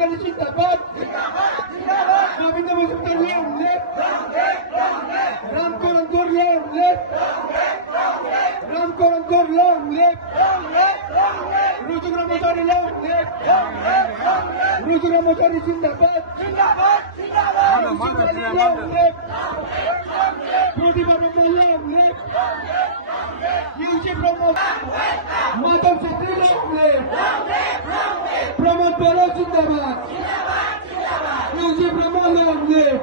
সরকারি জিন্দাবাদ, গোবিন্দ মজুমদার লংলেট, রামকরণ কর লংলেট, রামকরণ কর লংলেট, রুজু ব্রহ্মচারী লংলেট, রুজু ব্রহ্মচারী জিন্দাবাদ, লংলেট, প্রতিভা ব্রহ্ম লংলেট, ইউসি ব্রহ্ম মাধব ছাত্রী লংলেট, প্রমোদ বড় জিন্দাবাদ, ইউসি ব্রহ্ম লংলেট।